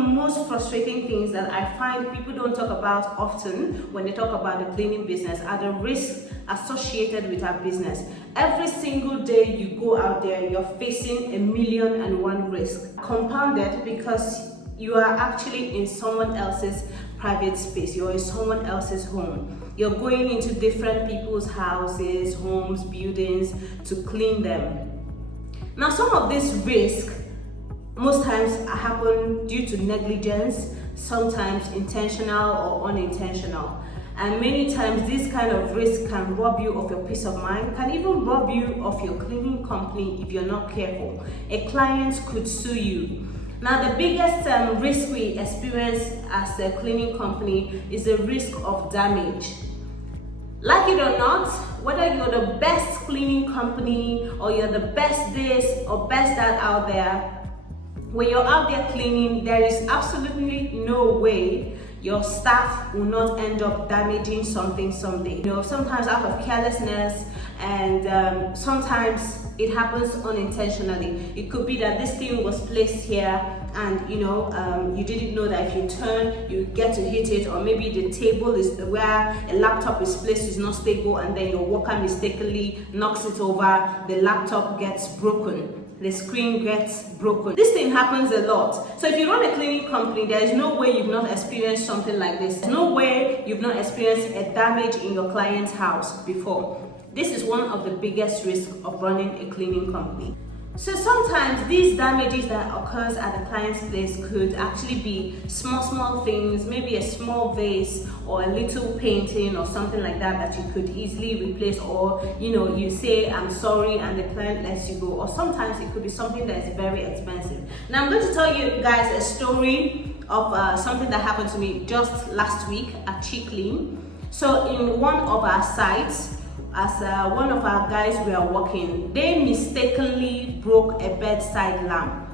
most frustrating things that I find people don't talk about often when they talk about the cleaning business are the risks associated with our business. Every single day you go out there, you're facing 1,000,001 risks, compounded because you are actually in someone else's private space. You're in someone else's home. You're going into different people's houses, homes, buildings to clean them. Now, some of these risks most times happen due to negligence, sometimes intentional or unintentional. And many times these kind of risks can rob you of your peace of mind, can even rob you of your cleaning company if you're not careful. A client could sue you. Now, the biggest risk we experience as a cleaning company is the risk of damage. Like it or not, whether you're the best cleaning company or you're the best this or best that out there, when you're out there cleaning, there is absolutely no way your staff will not end up damaging something someday. You know, sometimes out of carelessness, and sometimes it happens unintentionally. It could be that this thing was placed here and you didn't know that if you turn, you get to hit it, or maybe the table is where a laptop is placed is not stable and then your worker mistakenly knocks it over, the laptop gets broken. The screen gets broken. This thing happens a lot. So if you run a cleaning company, there is no way you've not experienced something like this. There's no way you've not experienced a damage in your client's house before. This is one of the biggest risks of running a cleaning company. So sometimes these damages that occurs at the client's place could actually be small things, maybe a small vase or a little painting or something like that you could easily replace, or you say I'm sorry and the client lets you go, or sometimes it could be something that is very expensive. Now I'm going to tell you guys a story of something that happened to me just last week at Chiclean. So in one of our sites, as one of our guys were working, they mistakenly broke a bedside lamp.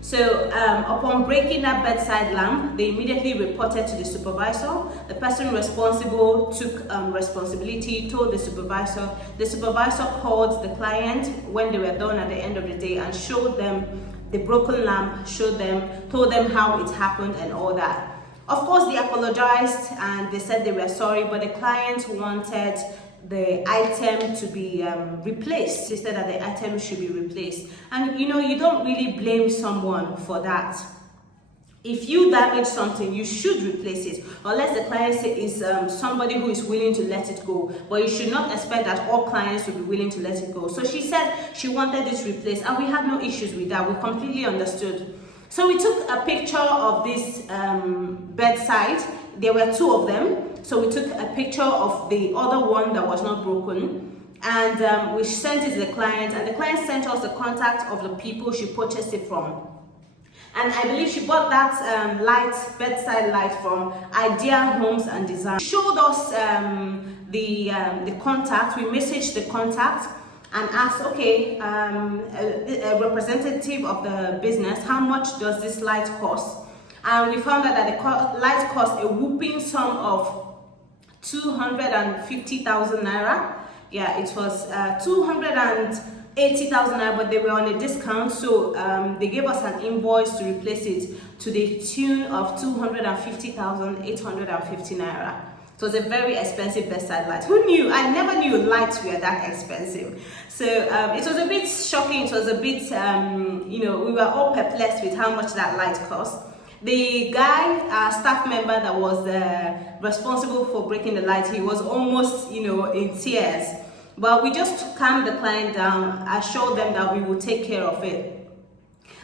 So upon breaking that bedside lamp, they immediately reported to the supervisor. The person responsible took responsibility, told the supervisor. The supervisor called the client when they were done at the end of the day and showed them the broken lamp, told them how it happened and all that. Of course, they apologized and they said they were sorry, but the client wanted the item to be replaced. They said that the item should be replaced. And you don't really blame someone for that. If you damage something, you should replace it, unless the client is somebody who is willing to let it go. But you should not expect that all clients will be willing to let it go. So she said she wanted this replaced, and we had no issues with that. We completely understood. So we took a picture of this bedside. There were two of them. So we took a picture of the other one that was not broken, and we sent it to the client, and the client sent us the contact of the people she purchased it from. And I believe she bought that bedside light from Idea Homes and Design. She showed us the contact. We messaged the contact and asked, okay, a representative of the business, how much does this light cost? And we found out that the light cost a whooping sum of 250,000 naira. Yeah, it was 280,000 naira, but they were on a discount, so they gave us an invoice to replace it to the tune of 250,850 naira. It was a very expensive bedside light. Who knew? I never knew lights were that expensive. So it was a bit shocking. It was a bit, we were all perplexed with how much that light cost. The guy, our staff member that was responsible for breaking the light, he was almost, in tears. But we just calmed the client down, assured them that we would take care of it.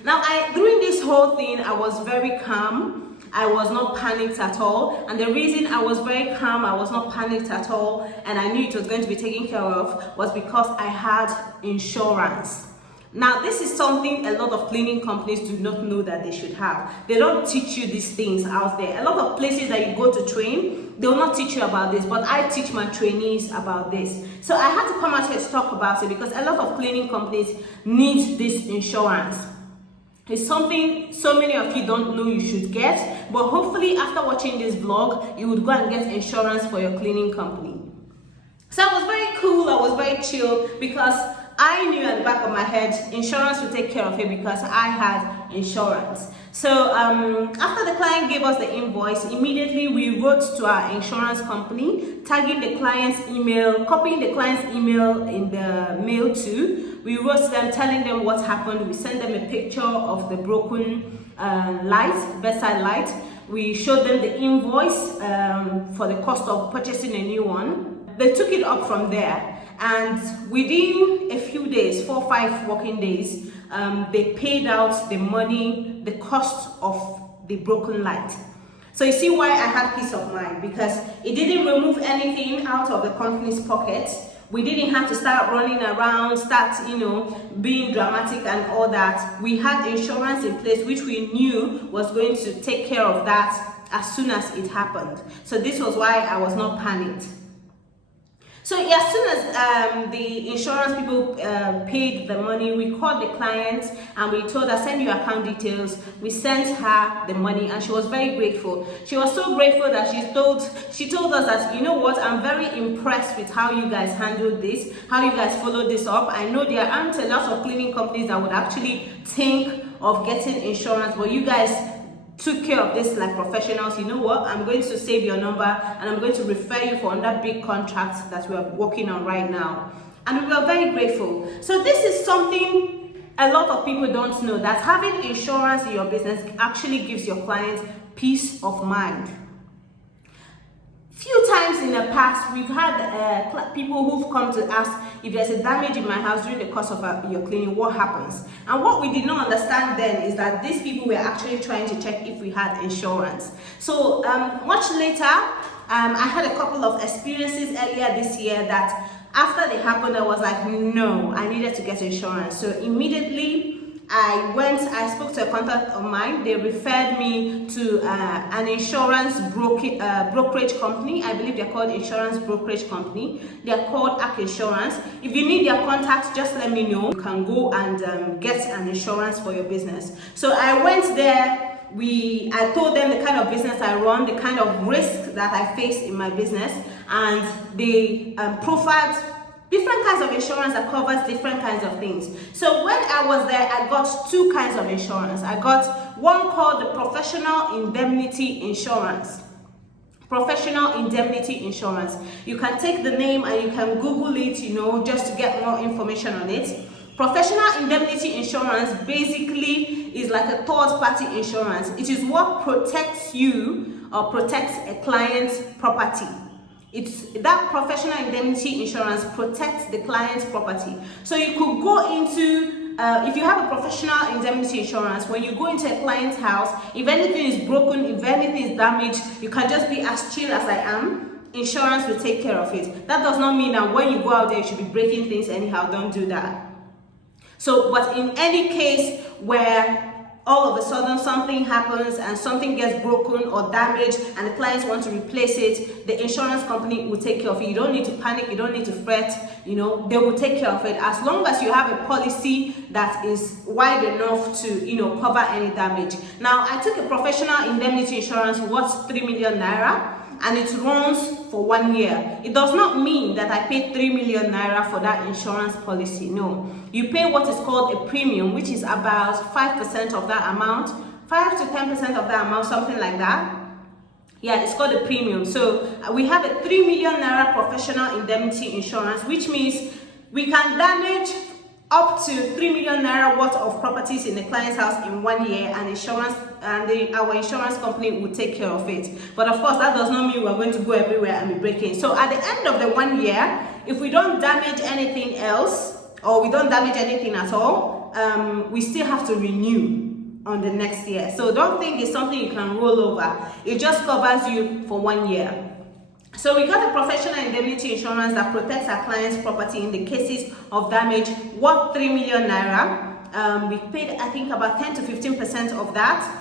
Now, during this whole thing, I was very calm. I was not panicked at all. And the reason I was very calm, I was not panicked at all, and I knew it was going to be taken care of, was because I had insurance. Now, this is something a lot of cleaning companies do not know that they should have. They don't teach you these things out there. A lot of places that you go to train, they will not teach you about this, but I teach my trainees about this. So I had to come out here to talk about it because a lot of cleaning companies need this insurance. It's something so many of you don't know you should get, but hopefully after watching this vlog, you would go and get insurance for your cleaning company. So I was very cool, I was very chill, because I knew at the back of my head, insurance would take care of it because I had insurance. So after the client gave us the invoice, immediately we wrote to our insurance company, tagging the client's email, copying the client's email in the mail too. We wrote to them telling them what happened. We sent them a picture of the broken bedside light. We showed them the invoice for the cost of purchasing a new one. They took it up from there, and within a few days, 4 or 5 working days, they paid out the money, the cost of the broken light. So you see why I had peace of mind, because it didn't remove anything out of the company's pocket. We didn't have to start running around, being dramatic and all that. We had insurance in place, which we knew was going to take care of that as soon as it happened. So this was why I was not panicked. So as soon as the insurance people paid the money, we called the client and we told her, send your account details. We sent her the money and she was very grateful. She was so grateful that she told us that, you know what, I'm very impressed with how you guys handled this, how you guys followed this up. I know there aren't a lot of cleaning companies that would actually think of getting insurance, but you guys took care of this like professionals. You know what, I'm going to save your number and I'm going to refer you for another big contract that we are working on right now. And we were very grateful. So this is something a lot of people don't know, that having insurance in your business actually gives your clients peace of mind. Few times in the past, we've had people who've come to ask if there's a damage in my house during the course of your cleaning, what happens? And what we did not understand then is that these people were actually trying to check if we had insurance. So much later, I had a couple of experiences earlier this year that after they happened, I was like, no, I needed to get insurance. So immediately, I spoke to a contact of mine. They referred me to an insurance brokerage company. I believe they're called Insurance Brokerage Company. They're called ACK Insurance. If you need their contacts, just let me know. You can go and get an insurance for your business. So I went there. I told them the kind of business I run, the kind of risk that I face in my business, and they profiled different kinds of insurance that covers different kinds of things. So when I was there, I got 2 kinds of insurance. I got one called the Professional Indemnity Insurance. Professional Indemnity Insurance. You can take the name and you can Google it, just to get more information on it. Professional Indemnity Insurance basically is like a third-party insurance. It is what protects you or protects a client's property. It's that professional indemnity insurance protects the client's property. So you could go into, if you have a professional indemnity insurance, when you go into a client's house, if anything is broken, if anything is damaged, you can just be as chill as I am. Insurance will take care of it. That does not mean that when you go out there, you should be breaking things anyhow. Don't do that. So, but in any case where all of a sudden something happens and something gets broken or damaged and the clients want to replace it, the insurance company will take care of it. You don't need to panic, you don't need to fret, they will take care of it as long as you have a policy that is wide enough to cover any damage. Now, I took a professional indemnity insurance worth 3 million naira and it runs for 1 year. It does not mean that I paid 3 million naira for that insurance policy. No, you pay what is called a premium, which is about 5% of that amount, 5 to 10% of that amount, something like that. Yeah, it's called a premium. So we have a 3 million naira professional indemnity insurance, which means we can damage up to 3 million naira worth of properties in the client's house in 1 year, and our insurance company will take care of it. But of course, that does not mean we're going to go everywhere and be breaking. So at the end of the 1 year, if we don't damage anything else, or we don't damage anything at all, we still have to renew on the next year. So don't think it's something you can roll over. It just covers you for 1 year. So we got a professional indemnity insurance that protects our client's property in the cases of damage worth 3 million naira. We paid, I think, about 10 to 15% of that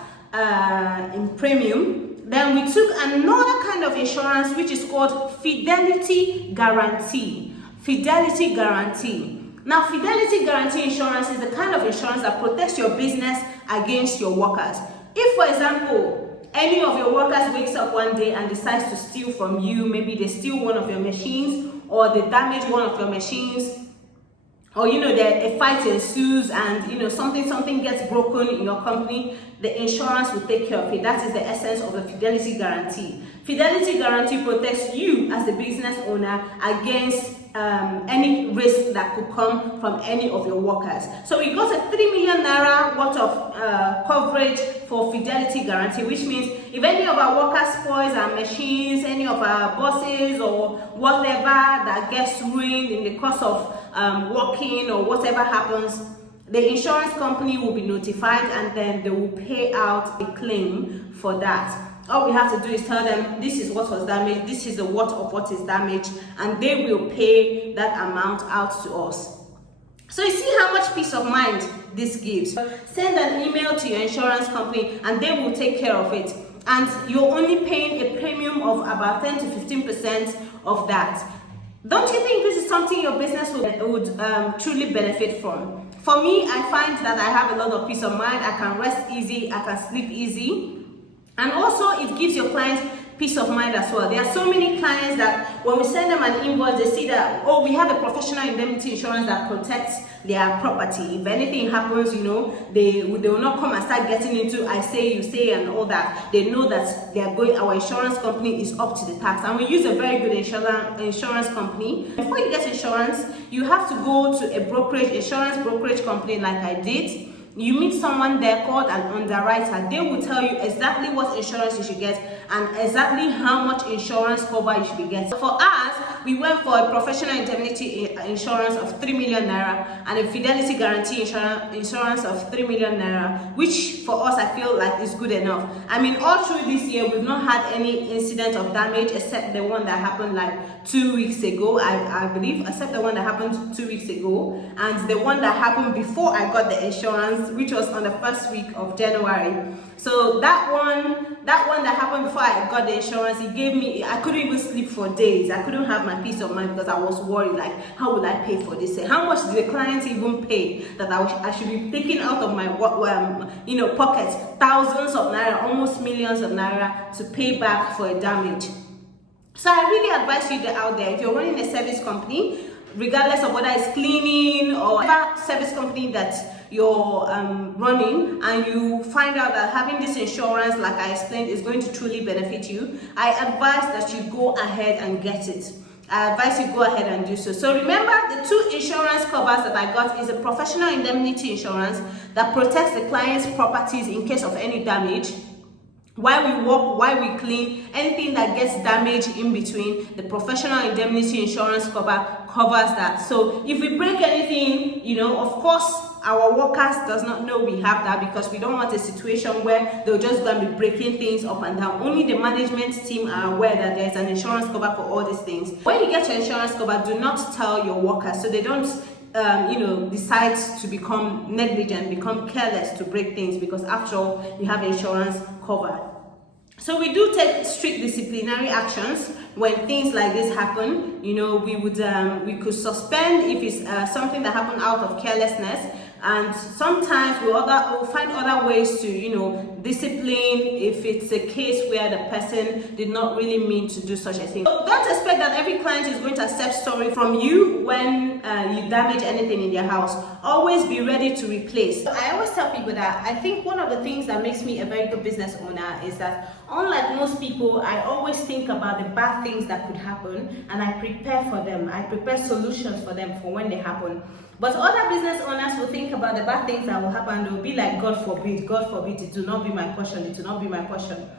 in premium. Then we took another kind of insurance which is called Fidelity Guarantee. Fidelity Guarantee. Now, Fidelity Guarantee insurance is the kind of insurance that protects your business against your workers. If, for example, any of your workers wakes up one day and decides to steal from you, maybe they steal one of your machines or they damage one of your machines, or there a fight ensues and something gets broken in your company, the insurance will take care of it. That is the essence of a fidelity guarantee. Fidelity guarantee protects you as the business owner against any risk that could come from any of your workers. So we got a 3 million naira worth of coverage for fidelity guarantee, which means if any of our workers spoils our machines, any of our buses or whatever that gets ruined in the course of working or whatever happens, the insurance company will be notified and then they will pay out a claim for that. All we have to do is tell them this is what was damaged, this is the worth of what is damaged, and they will pay that amount out to us. So you see how much peace of mind this gives. Send an email to your insurance company and they will take care of it. And you're only paying a premium of about 10 to 15% of that. Don't you think this is something your business would truly benefit from? For me, I find that I have a lot of peace of mind. I can rest easy, I can sleep easy. And also it gives your clients peace of mind as well. There are so many clients that when we send them an invoice, they see that, oh, we have a professional indemnity insurance that protects their property. If anything happens, they will not come and start getting into I say, you say and all that. They know that our insurance company is up to the task. And we use a very good insurance company. Before you get insurance, you have to go to a insurance brokerage company like I did. You meet someone there called an underwriter. They will tell you exactly what insurance you should get and exactly how much insurance cover you should be getting. For us, we went for a professional indemnity insurance of 3 million naira and a fidelity guarantee insurance of 3 million naira, which for us I feel like is good enough. I mean, all through this year, we've not had any incident of damage except the one that happened like 2 weeks ago, I believe, except the one that happened 2 weeks ago, and the one that happened before I got the insurance, which was on the first week of January. So that one that happened before I got the insurance, it gave me, I couldn't even sleep for days. I couldn't have my peace of mind because I was worried, like, how will I pay for this? How much do the clients even pay that I should be taking out of my pockets, thousands of naira, almost millions of naira to pay back for a damage. So I really advise you out there, if you're running a service company, regardless of whether it's cleaning or whatever service company that you're running, and you find out that having this insurance, like I explained, is going to truly benefit you, I advise that you go ahead and get it. I advise you go ahead and do so. So remember, the two insurance covers that I got is a professional indemnity insurance that protects the client's properties in case of any damage. While we work, while we clean, anything that gets damaged in between, the professional indemnity insurance cover covers that. So if we break anything, of course, our workers does not know we have that, because we don't want a situation where they'll just go and be breaking things up and down. Only the management team are aware that there's an insurance cover for all these things. When you get your insurance cover, do not tell your workers so they don't decide to become negligent, become careless to break things, because after all, you have insurance covered. So we do take strict disciplinary actions when things like this happen. We could suspend if it's something that happened out of carelessness, and sometimes we'll find other ways to discipline if it's a case where the person did not really mean to do such a thing. So don't expect that every client is going to accept sorry from you when you damage anything in their house. Always be ready to replace. I always tell people that I think one of the things that makes me a very good business owner is that, unlike most people, I always think about the bad things that could happen and I prepare for them. I prepare solutions for them for when they happen. But other business owners will think about the bad things that will happen. They will be like, God forbid, it will not be my portion, it will not be my portion.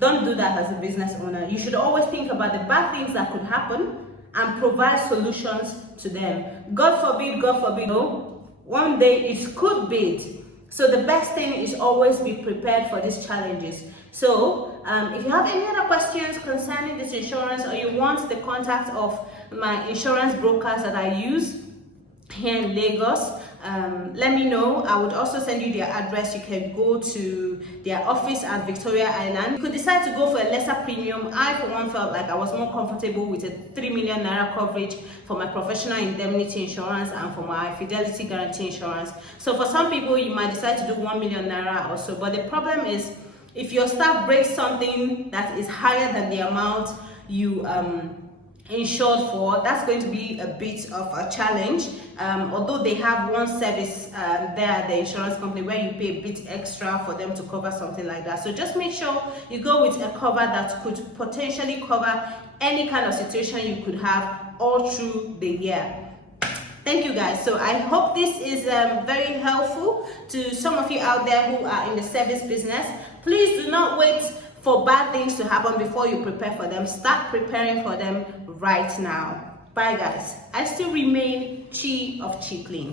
Don't do that as a business owner. You should always think about the bad things that could happen and provide solutions to them. God forbid, no, one day it could be. So the best thing is always be prepared for these challenges. So if you have any other questions concerning this insurance, or you want the contact of my insurance brokers that I use here in Lagos, let me know. I would also send you their address. You can go to their office at Victoria Island. You could decide to go for a lesser premium. I, for one, felt like I was more comfortable with a 3 million naira coverage for my professional indemnity insurance and for my fidelity guarantee insurance. So for some people, you might decide to do 1 million naira or so. But the problem is, if your staff breaks something that is higher than the amount you insured for. That's going to be a bit of a challenge, although they have one service there, the insurance company, where you pay a bit extra for them to cover something like that. So just make sure you go with a cover that could potentially cover any kind of situation you could have all through the year. Thank you guys. So I hope this is very helpful to some of you out there who are in the service business. Please do not wait for bad things to happen before you prepare for them. Start preparing for them right now. Bye guys. I still remain Chi of Chi Clean.